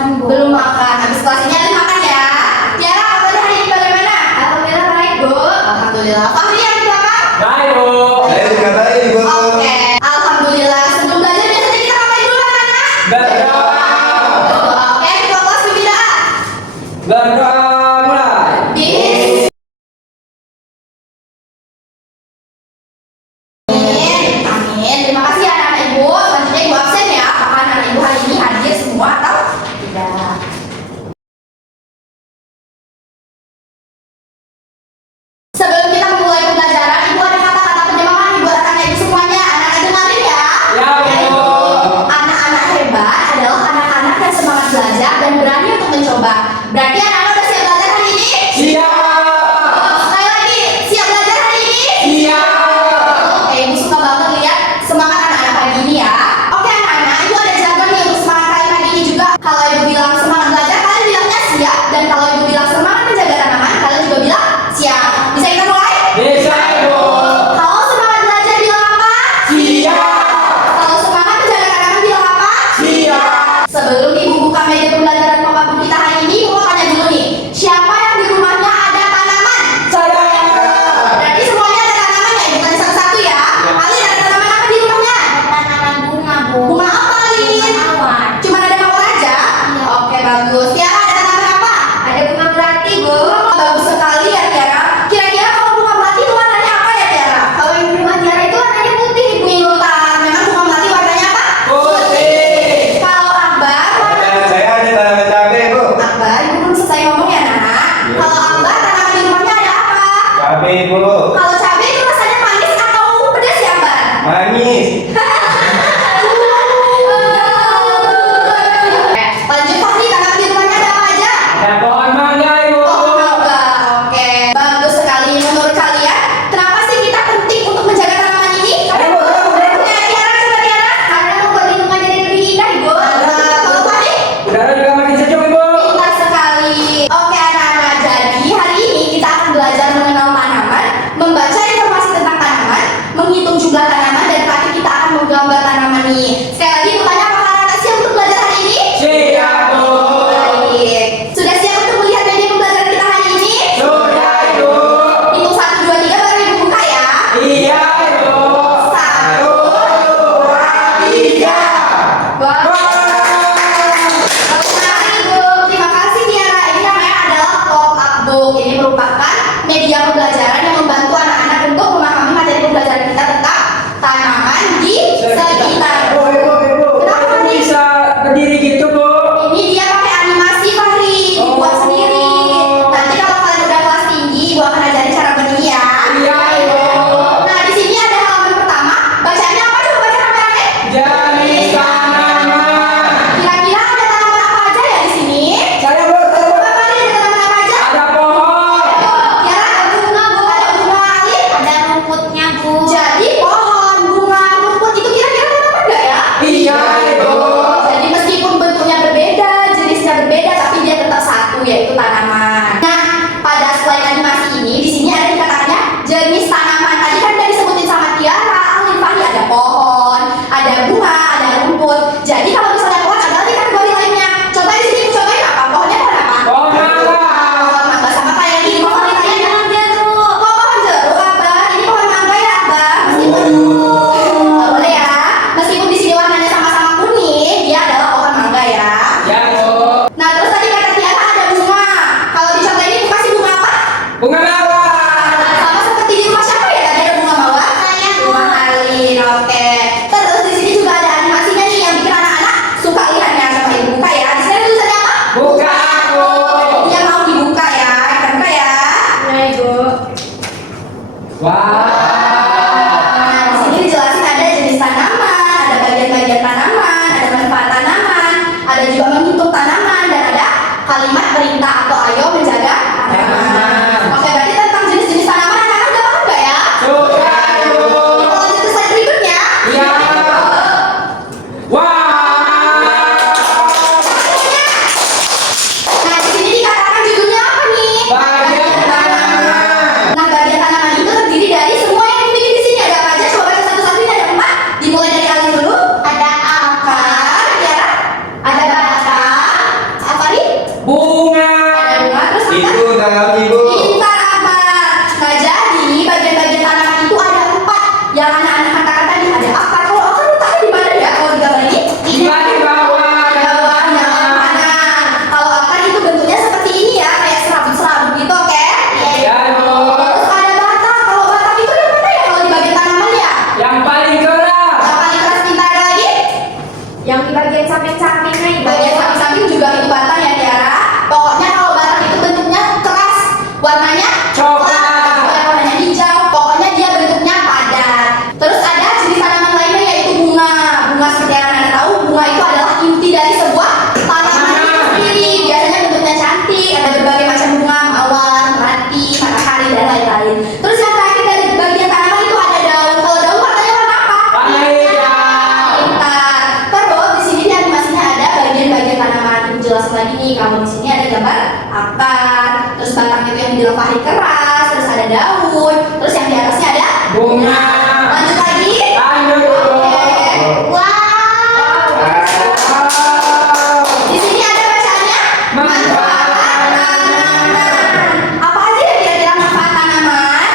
makan, Bu. Belum makan. Habis kelas ini harus makan ya. Tiara, kabarnya hari ini bagaimana? Alhamdulillah baik, Bu. Alhamdulillah. Fahri yang di belakang? Baik, Bu. Saya juga baik, Bu. Oke. Alhamdulillah. Sebelum belajar biasanya kita ngapain dulu anak-anak? Berdoa. Oke, ketua kelas pembinaan. Berdoa mulai. Amin. Amin. Terima kasih ya anak-anak ibu. Selanjutnya ibu absen ya. Apakah anak-anak ibu hari ini hadir semua atau tidak? Sebelum kita memulai pembelajaran, ibu ada kata-kata penyemangat buat anak-anak ibu semuanya. Anak-anak dengerin ya. Ya, Bu. Anak-anak hebat adalah anak-anak yang semangat belajar dan berani untuk mencoba. Berarti anak-anak udah siap belajar hari ini? Siap. Sekali lagi, siap belajar hari ini? Siap. Oke, ibu suka banget lihat semangat anak-anak pagi ini ya. Oke anak-anak, ibu ada jargon nih untuk semangat kalian pagi ini juga. Kalau ibu bilang semangat belajar, kalian bilangnya siap. Dan kalau ibu bilang semangat menjaga tanaman, kalian juga bilang siap. Bisa kita mulai? Bisa, Bu. Kalau semangat belajar bilang apa? Siap. Kalau semangat menjaga tanaman bilang apa? Siap. Sebelum ibu buka meja pembelajaran pokok kita hari ini, ibu mau tanya dulu nih. Siapa yang di rumahnya ada tanaman? Saya. Berarti semuanya ada tanaman ya? Bukan satu-satu ya? Alin ada tanaman apa di rumahnya? Tanaman bunga, Bu. Bunga apa, Alin? Mawar. Cuma ada mawar aja? Iya. Oke, bagus. Tiara ada tanaman apa? Ada bunga melati, Bu. Bagus sekali ya, Tiara. Kira-kira kalau bunga melati itu warnanya apa ya, Tiara? Kalau yang di rumah Tiara itu warnanya putih, Bu. Pintar. Memang bunga melati warnanya apa? Putih. Kalau Akbar, Dan saya ada tanaman cabai, Bu. Akbar, ibu belum selesai ngomong ya, Nak. Kalau Akbar, tanaman di rumahnya ada apa? Cabai, Bu. Kalau cabai itu rasanya manis atau pedas ya, Akbar? Manis. Lanjut Fahri, tanaman di rumahnya ada apa aja? Ada pohon mangga, Ibu. Oh, mangga. Oke, bagus sekali. Menurut kalian, kenapa sih kita penting untuk menjaga tanaman ini? Ayo, Bu. Oke, Tiara, coba Tiara. Karena membuat lingkungan jadi lebih indah, Bu. Kalau Fahri? Udara juga makin sejuk, Ibu. Pintar sekali. Oke anak-anak, jadi hari ini kita akan belajar mengenal tanaman, membaca informasi tentang tanaman, menghitung jumlah tanaman, dan terakhir kita akan menggambar tanaman ini. Sekali lagi, aku tanya apakah anak-anak siap untuk belajar hari ini? Siap, Bu. Baik. Sudah siap untuk melihat media pembelajaran kita hari ini? Sudah, Ibu. Hitung 1, 2, 3 baru ibu buka ya. Iya, Ibu. 1, 2, 3. Wah. Ibu, terima kasih Tiara. Ini namanya adalah pop-up book. Ini merupakan media pembelajaran yang membantu anak-anak untuk memahami materi pembelajaran kita tentang tanaman di sekitar. Bu, Ibu, Ibu. Kenapa, Kok Fahri? bisa berdiri gitu, Bu? Ini dia pakai animasi, Fahri, dibuat Oh. sendiri. Nanti kalau kalian udah kelas tinggi, ibu akan ajarin cara berdiri ya. Iya, Ibu. Nah, di sini ada halaman pertama. Bacaannya apa? Coba baca rame-rame. Jenis tanaman. Kira-kira ada tanaman apa aja ya di sini? Saya, Bu. Coba Fahri, ada tanaman apa aja? Ada pohon. Tiara, ada bunga, Bu. Ada bunga, Alin. Ada rumputnya, Bu. Jadi pohon, bunga, rumput itu kira-kira tanaman nggak ya? Iya, Ibu. Jadi meskipun bentuknya berbeda, jenisnya berbeda, tapi dia tetap satu, yaitu tanaman. Nah, pada slide animasi ini, di sini ada dikatakannya jenis tanaman. Tadi kan udah disebutin sama Tiara, Alin, Fahri, ada pohon, ada bunga, ada rumput. Jadi kalau misalnya pohon ada lagi kategori lainnya. Coba di sini ibu cobain apa? Pohonnya pohon apa? Pohon mangga. Pohon mangga sama kayak yang di pohon lainnya. Pohon jeruk. Oh, pohon jeruk, Abah. Ini pohon mangga ya, Abah. Meskipun nggak boleh ya. Meskipun di sini warnanya sama-sama kuning, dia adalah pohon mangga ya. Ya, Bu. Nah, terus tadi kata Tiara ada bunga. Kalau dicoba ini ibu kasih bunga apa? Bunga mawar. Sama seperti di rumah siapa ya? Tadi ada bunga mawar. Saya, Bu. Bunga Alin. Oke. Terus di sini juga ada animasinya nih yang bikin anak-anak suka lihatnya. Coba ibu buka ya. Di sini ada tulisannya apa? Buka, Bu. Dia mau dibuka ya. Kita buka ya. Nah, Ibu. Wah. Nah, di sini dijelasin ada jenis tanaman, ada bagian-bagian tanaman, ada manfaat tanaman, ada juga menghitung tanaman, dan ada kalimat perintah atau ayo menjaga tanaman. Oke, berarti tentang jenis-jenis tanaman anak-anak udah paham nggak ya? Sudah, Ibu. Kita lanjut ke slide berikutnya. Iya. Wah. Nah, di sini dikatakan judulnya apa nih? Bagian tanaman. Nah, bagian tanaman itu terdiri dari semua yang dibikin di sini. Ada apa aja? Coba baca satu-satu. Ini ada 4. Dimulai dari Alin dulu. Ada Akar, ya. Ada batang, Ibu, dalam ibu. Pintar Akbar. Nah jadi bagian-bagian tanaman itu ada 4. Yang anak-anak katakan tadi ada apa? Kalau Akbar letaknya di mana ya? Kalau digambar ini? Di bawah. Bawahnya mana? Kalau Akbar itu bentuknya seperti ini ya, kayak serabut-serabut gitu, oke? Ya, Bu. Terus ada batang. Kalau batang itu yang mana ya? Kalau di bagian tanaman ya? Yang paling keras. Yang paling keras pintar ada lagi? Yang di bagian samping-sampingnya ibu. Bagian samping-samping juga itu batang ya Tiara. Pokoknya kalau batang itu bentuknya keras, warnanya Coklat. warnanya hijau. Pokoknya dia bentuknya padat. Terus ada jenis tanaman lainnya yaitu bunga. Bunga seperti yang Anda tahu, bunga itu adalah inti dari sebuah tanaman itu sendiri. Biasanya bentuknya cantik, ada berbagai macam bunga, mawar, melati, matahari dan lain-lain. Terus yang terakhir dari bagian tanaman itu ada daun. Kalau daun warnanya warna apa? Warna hijau. Pintar. Terus di sini di animasinya ada bagian-bagian tanaman. Ibu jelasin lagi nih, kalau di sini ada gambar akar, terus batang itu yang dibilang pahit keras, terus ada daun, terus yang di atasnya ada Bunga. Lanjut lagi. Lanjut, Bu. Oke. Wow. Di sini ada bacaannya manfaat tanaman. Apa aja ya kira-kira manfaat tanaman?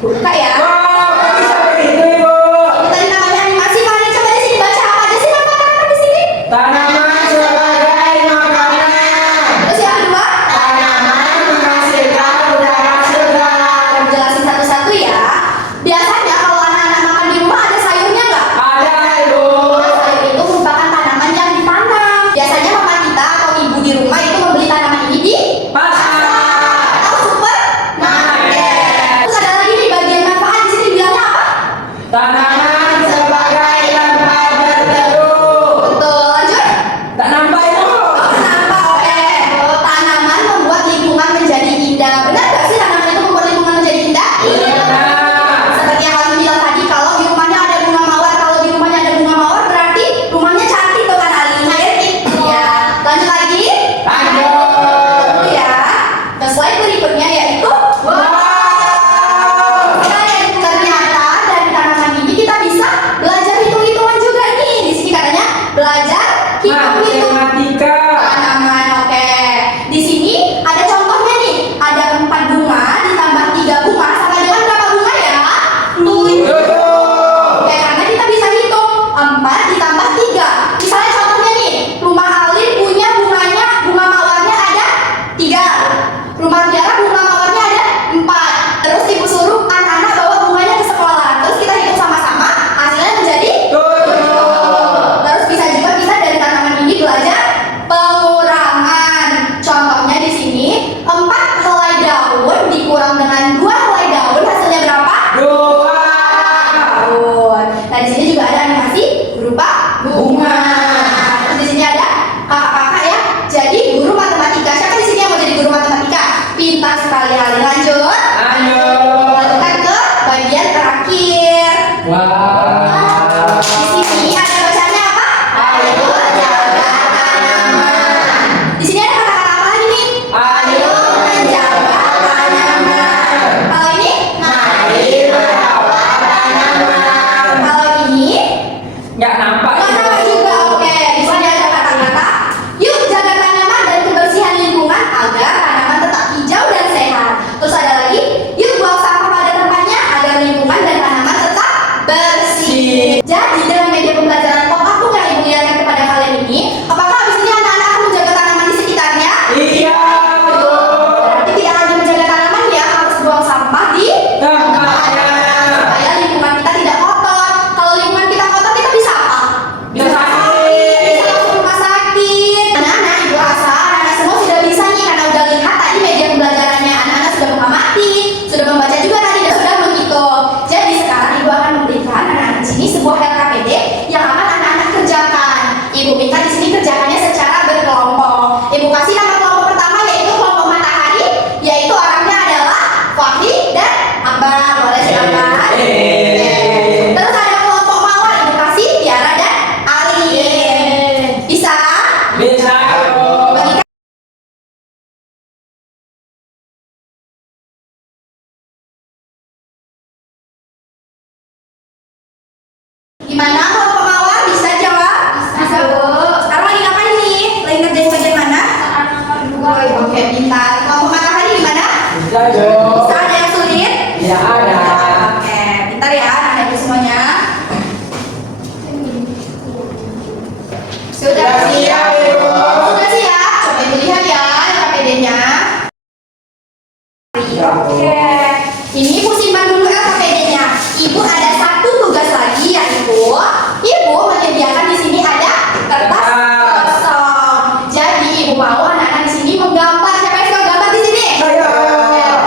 Buka ya. Wow, kok bisa begitu, Ibu? Ini tadi namanya animasi. Kalian coba di sini baca apa aja sih manfaat tanaman di sini? Tanaman sebagai makanan. Terus yang kedua? Tanaman menghasilkan udara segar. Jelasin satu-satu ya. Biasanya kalau anak-anak Bisa ibu. Bisa ada yang sulit? Tidak ada. Oke, pintar ya anak ibu semuanya. Sudah Sudah siap, Ibu. Sudah siap. Coba ibu lihat ya LKPD-nya. Oke, ini ibu simpan dulu LKPD-nya. Ibu ada satu tugas lagi ya ibu. Ibu menyediakan di sini ada kertas kosong. Jadi ibu mau anak-anak di sini menggambar. Siapa yang suka gambar di sini? Saya.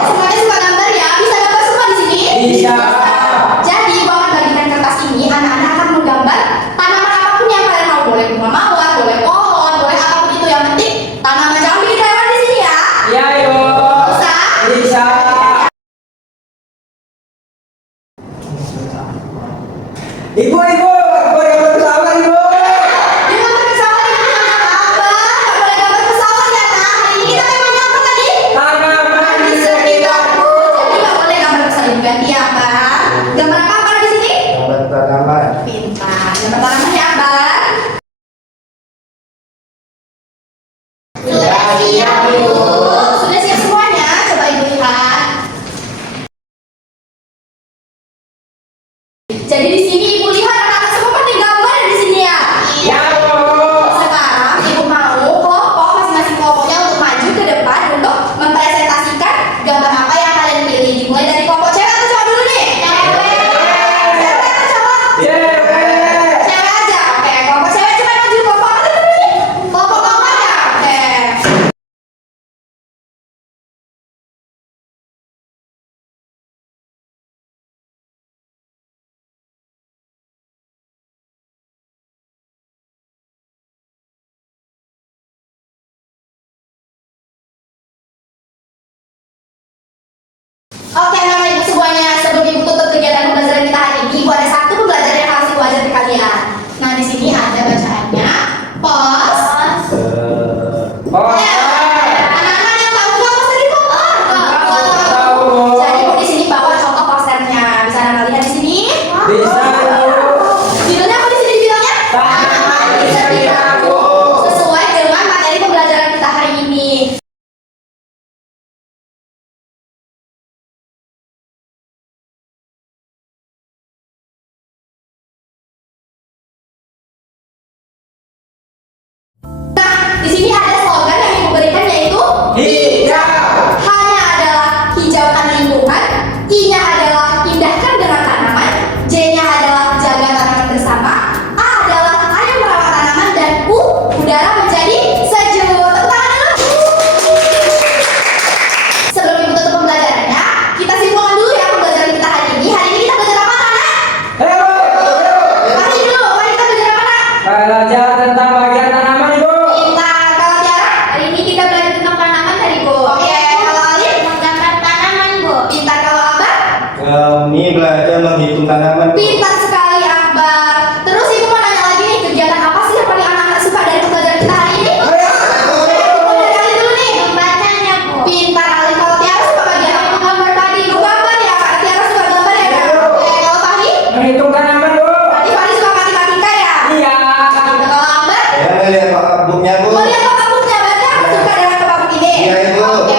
Semuanya suka gambar ya? Bisa gambar semua di sini? Bisa. Jadi ibu akan bagikan kertas ini. Anak-anak akan menggambar tanaman apapun yang kalian mau. Boleh bunga mawar, boleh pohon, boleh apapun itu. Yang penting tanaman, jangan bikin hewan di sini ya. Iya ibu. Bisa? Bisa. Ibu, boleh bersama ibu. Jangan pesawat ini apa? Nggak boleh gambar pesawat ya nak. Hari ini kita temanya apa tadi? Tanaman Di sekitarku. Jadi nggak boleh gambar pesawat ganti ya Abang. Gambar apa Abang di sini? Gambar tanaman. Pintar. Gambar tanaman ya Abang. Sudah siap ibu. Sudah siap semuanya. Coba ibu lihat. Jadi di sini ibu lihat anak-anak semua pada gambar di sini ya. Iya bu. Sekarang ibu mau kelompok masing-masing kelompoknya untuk maju ke depan untuk mempresentasikan gambar apa yang kalian pilih. Dimulai dari kelompok cewek atau cowok dulu nih? Cewek atau cowok? Cewek. Cewek aja. Oke, kelompok cewek coba maju. Kelompok apa dulu nih? Kelompok cowok ya. Oke. Oke, anak ibu semuanya, sebelum ibu tutup kegiatan pembelajaran kita hari ini, ibu ada satu pembelajaran yang harus ibu ajar ke kalian. Nah, di sini ada bacaannya. Pos. Oh. Anak-anak yang tahu nggak pos tadi pos? Tahu. Jadi ibu di sini bawa contoh posternya. Bisa anak lihat di sini? Bisa ibu. Judulnya apa di sini judulnya? Tanaman di sekitarku. Sesuai dengan materi pembelajaran kita hari ini. Nah, di sini ada slogan yang ibu berikan yaitu Hijau. H-nya adalah hijaukan lingkungan, I-nya adalah indahkan dengan tanaman, J-nya adalah jaga tanaman bersama, A adalah ayo merawat tanaman, dan U udara menjadi sejuk. Tepuk tangan dulu. Sebelum ibu tutup pembelajarannya, kita simpulkan dulu ya pembelajaran kita hari ini. Hari ini kita belajar apa anak? Ayo. Mari dulu, mari kita belajar apa anak? Belajar tentang bagian tanaman ibu. Pintar. Kalau Tiara? Hari ini kita belajar tentang tanaman tadi, Bu. Oke, kalau Alif? Menggambar tanaman, Bu. Pintar. Kalau Abang? Kami belajar menghitung tanaman. Pintar sekali Akbar. Terus ibu mau nanya lagi nih, kegiatan apa sih yang paling anak-anak suka dari pembelajaran kita hari ini? Ibu dari Ali dulu nih. Membacanya, Bu. Pintar Ali. Kalau Tiara suka bagian apa? Gambar tadi. Ibu gambar ya Kak. Tiara suka gambar ya Kak. Oke, kalau Fahri? Menghitung tanaman bu. Berarti Fahri suka matematika ya? Iya. Kalau Akbar? Saya melihat pakabuknya bu. Mau lihat pokok bukunya baca? Suka dengan pokok buku ini? Iya, Ibu. Oke,